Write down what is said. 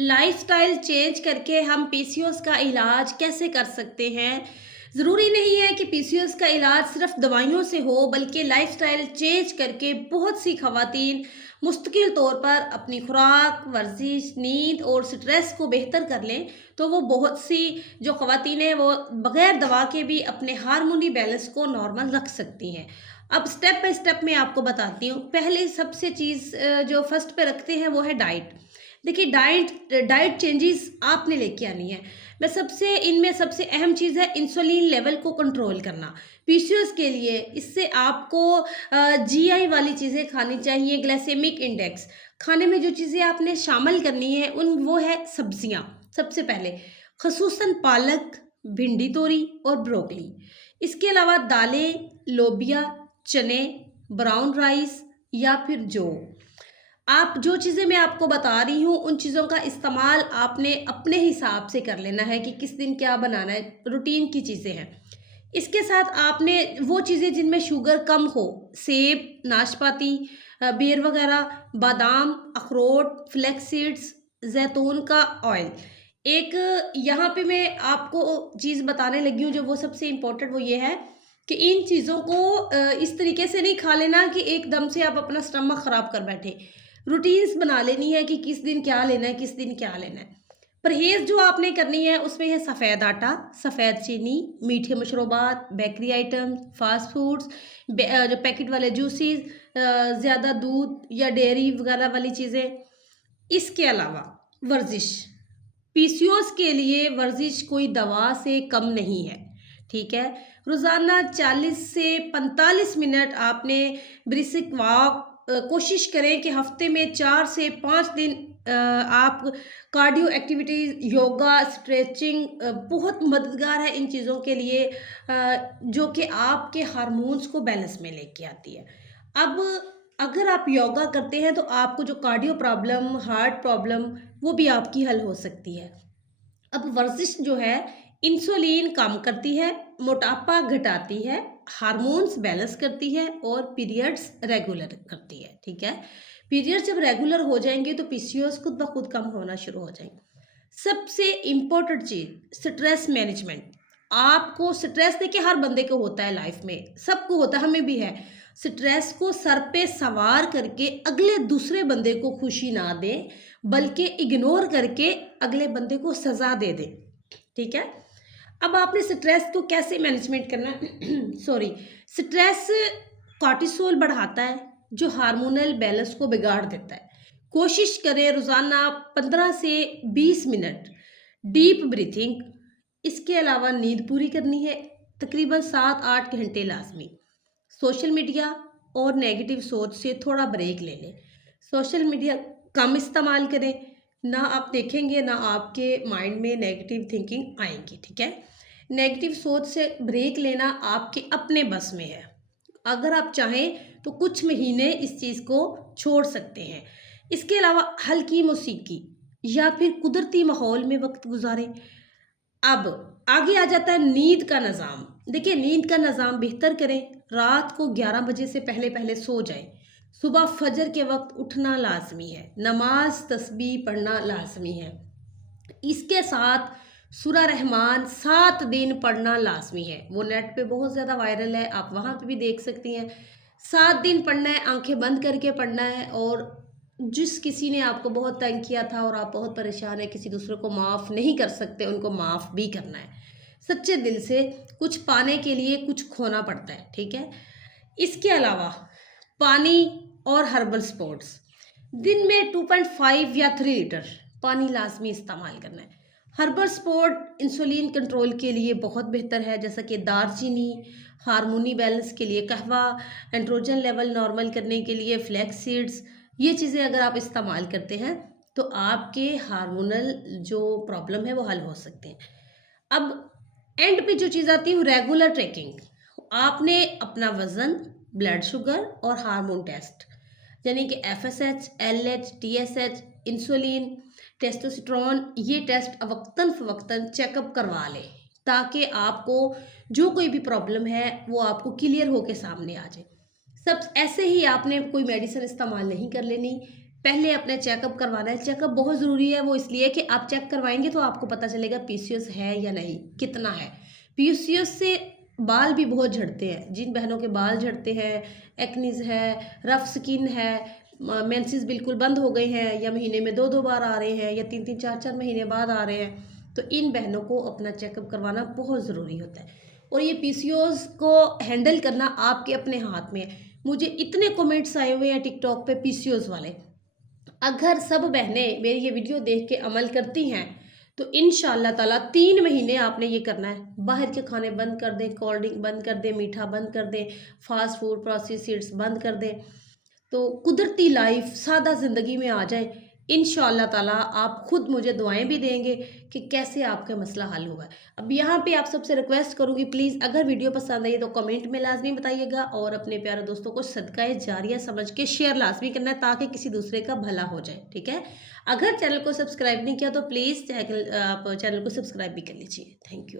Lifestyle change करके हम PCOS का इलाज कैसे कर सकते हैं? ज़रूरी नहीं है कि पीसीओएस का इलाज सिर्फ दवाइयों से हो, बल्कि लाइफस्टाइल चेंज करके बहुत सी खवातीन मुस्तकिल तौर पर अपनी खुराक, वर्जिश, नींद और स्ट्रेस को बेहतर कर लें। तो वो बहुत सी जो खवातीन हैं वो बगैर दवा के भी अपने हार्मोनी बैलेंस को नॉर्मल रख सकती हैं। अब स्टेप बाय स्टेप मैं आपको बताती हूँ। पहले सबसे चीज़ जो फर्स्ट पे रखते हैं वो है डाइट। देखिए डाइट डाइट चेंजेस आपने लेके आनी है। मैं सबसे इनमें सबसे अहम चीज़ है इंसुलिन लेवल को कंट्रोल करना पीसीओएस के लिए। इससे आपको जीआई वाली चीज़ें खानी चाहिए। ग्लाइसेमिक इंडेक्स खाने में जो चीज़ें आपने शामिल करनी है उन वो है सब्जियां सबसे पहले, खसूसन पालक, भिंडी तोरी और ब्रोकली। इसके अलावा दालें, लोबिया, चने, ब्राउन राइस या फिर जौ। आप जो चीज़ें मैं आपको बता रही हूँ उन चीज़ों का इस्तेमाल आपने अपने हिसाब से कर लेना है कि किस दिन क्या बनाना है, रूटीन की चीज़ें हैं। इसके साथ आपने वो चीज़ें जिनमें शुगर कम हो, सेब, नाशपाती, बेर वगैरह, बादाम, अखरोट, फ्लैक्स सीड्स, जैतून का ऑयल। एक यहाँ पे मैं आपको चीज़ बताने लगी हूँ जो वो सबसे इम्पोर्टेंट वो ये है कि इन चीज़ों को इस तरीके से नहीं खा लेना कि एकदम से आप अपना स्टमक ख़राब कर बैठे। रूटीन्स बना लेनी है कि किस दिन क्या लेना है, किस दिन क्या लेना है। परहेज़ जो आपने करनी है उसमें है सफ़ेद आटा, सफ़ेद चीनी, मीठे मशरूबात, बेकरी आइटम, फ़ास्ट फूड्स, जो पैकेट वाले जूसेस, ज़्यादा दूध या डेयरी वगैरह वाली चीज़ें। इसके अलावा वर्जिश, पीसीओएस के लिए वर्जिश कोई दवा से कम नहीं है, ठीक है? रोज़ाना 40 से 45 मिनट आपने ब्रिस्क वॉक कोशिश करें कि हफ्ते में 4 से 5 दिन आप कार्डियो एक्टिविटीज़, योगा, स्ट्रेचिंग बहुत मददगार है इन चीज़ों के लिए, जो कि आपके हार्मोन्स को बैलेंस में लेके आती है। अब अगर आप योगा करते हैं तो आपको जो कार्डियो प्रॉब्लम, हार्ट प्रॉब्लम वो भी आपकी हल हो सकती है। अब वर्जिश जो है इंसुलिन कम करती है, मोटापा घटाती है, हार्मोन्स बैलेंस करती है और पीरियड्स रेगुलर करती है, ठीक है? पीरियड्स जब रेगुलर हो जाएंगे तो पीसीओएस खुद ब खुद कम होना शुरू हो जाएंगे। सबसे इम्पोर्टेंट चीज स्ट्रेस मैनेजमेंट। आपको स्ट्रेस देखिए हर बंदे को होता है, लाइफ में सबको होता है, हमें भी है। स्ट्रेस को सर पे सवार करके अगले दूसरे बंदे को खुशी ना दें, बल्कि इग्नोर करके अगले बंदे को सजा दे दें, ठीक है? अब आपने स्ट्रेस को कैसे मैनेजमेंट करना है सॉरी, स्ट्रेस कॉर्टिसोल बढ़ाता है जो हार्मोनल बैलेंस को बिगाड़ देता है। कोशिश करें रोज़ाना 15 से 20 मिनट डीप ब्रीथिंग। इसके अलावा नींद पूरी करनी है, तकरीबन 7-8 घंटे लाजमी। सोशल मीडिया और नेगेटिव सोच से थोड़ा ब्रेक ले लें। सोशल मीडिया कम इस्तेमाल करें, ना आप देखेंगे ना आपके माइंड में नेगेटिव थिंकिंग आएंगी, ठीक है? नेगेटिव सोच से ब्रेक लेना आपके अपने बस में है। अगर आप चाहें तो कुछ महीने इस चीज़ को छोड़ सकते हैं। इसके अलावा हल्की मौसीकी या फिर कुदरती माहौल में वक्त गुजारें। अब आगे आ जाता है नींद का निज़ाम। देखिए नींद का निज़ाम बेहतर करें, रात को 11 बजे से पहले पहले सो जाएं। सुबह फजर के वक्त उठना लाजमी है, नमाज तस्बीह पढ़ना लाजमी है। इसके साथ सूरा रहमान 7 दिन पढ़ना लाजमी है। वो नेट पे बहुत ज़्यादा वायरल है, आप वहाँ पे भी देख सकती हैं। 7 दिन पढ़ना है, आंखें बंद करके पढ़ना है। और जिस किसी ने आपको बहुत तंग किया था और आप बहुत परेशान है, किसी दूसरे को माफ़ नहीं कर सकते, उनको माफ़ भी करना है। सच्चे दिल से कुछ पाने के लिए कुछ खोना पड़ता है, ठीक है? इसके अलावा पानी और हर्बल स्पोर्ट्स, दिन में 2.5 या 3 लीटर पानी लाजमी इस्तेमाल करना है। हर्बल स्पोर्ट इंसुलिन कंट्रोल के लिए बहुत बेहतर है, जैसा कि दालचीनी, हार्मोनी बैलेंस के लिए कहवा, एंड्रोजन लेवल नॉर्मल करने के लिए फ्लैक्स सीड्स। ये चीज़ें अगर आप इस्तेमाल करते हैं तो आपके हार्मोनल जो प्रॉब्लम है वो हल हो सकते हैं। अब एंड पे जो चीज़ आती है रेगुलर ट्रैकिंग। आपने अपना वज़न, ब्लड शुगर और हार्मोन टेस्ट यानी कि FSH, LH, TSH, insulin, testosterone, ये टेस्ट वक्तन फ़वक्तन चेकअप करवा लें, ताकि आपको जो कोई भी प्रॉब्लम है वो आपको क्लियर होके सामने आ जाए। सब ऐसे ही आपने कोई मेडिसिन इस्तेमाल नहीं कर लेनी। पहले अपने चेकअप करवाना है। चेकअप बहुत ज़रूरी है, वो इसलिए कि आप चेक करवाएँगे तो आपको पता चलेगा पीसीओएस है या नहीं, कितना है। पीसीओएस से बाल भी बहुत झड़ते हैं। जिन बहनों के बाल झड़ते हैं, एक्नीज़ है, रफ़ स्किन है, मेंसेस बिल्कुल बंद हो गए हैं या महीने में 2-2 बार आ रहे हैं या 3-3 4-4 महीने बाद आ रहे हैं, तो इन बहनों को अपना चेकअप करवाना बहुत ज़रूरी होता है। और ये पीसीओएस को हैंडल करना आपके अपने हाथ में है। मुझे इतने कमेंट्स आए हुए हैं टिकटॉक पे पीसीओएस वाले। अगर सब बहनें मेरी ये वीडियो देख के अमल करती हैं तो इंशाल्लाह ताला 3 महीने आपने ये करना है। बाहर के खाने बंद कर दें, कोल्ड ड्रिंक बंद कर दें, मीठा बंद कर दें, फास्ट फूड, प्रोसेस्ड बंद कर दें। तो कुदरती लाइफ सादा ज़िंदगी में आ जाए। इंशाअल्लाह ताला आप खुद मुझे दुआएं भी देंगे कि कैसे आपका मसला हल हुआ है। अब यहाँ पे आप सबसे रिक्वेस्ट करूँगी, प्लीज़ अगर वीडियो पसंद आई तो कमेंट में लाजमी बताइएगा और अपने प्यारे दोस्तों को सदका जारिया समझ के शेयर लाजमी करना है ताकि किसी दूसरे का भला हो जाए, ठीक है। अगर चैनल को सब्सक्राइब नहीं किया तो प्लीज़ आप चैनल को सब्सक्राइब भी कर लीजिए। Thank you.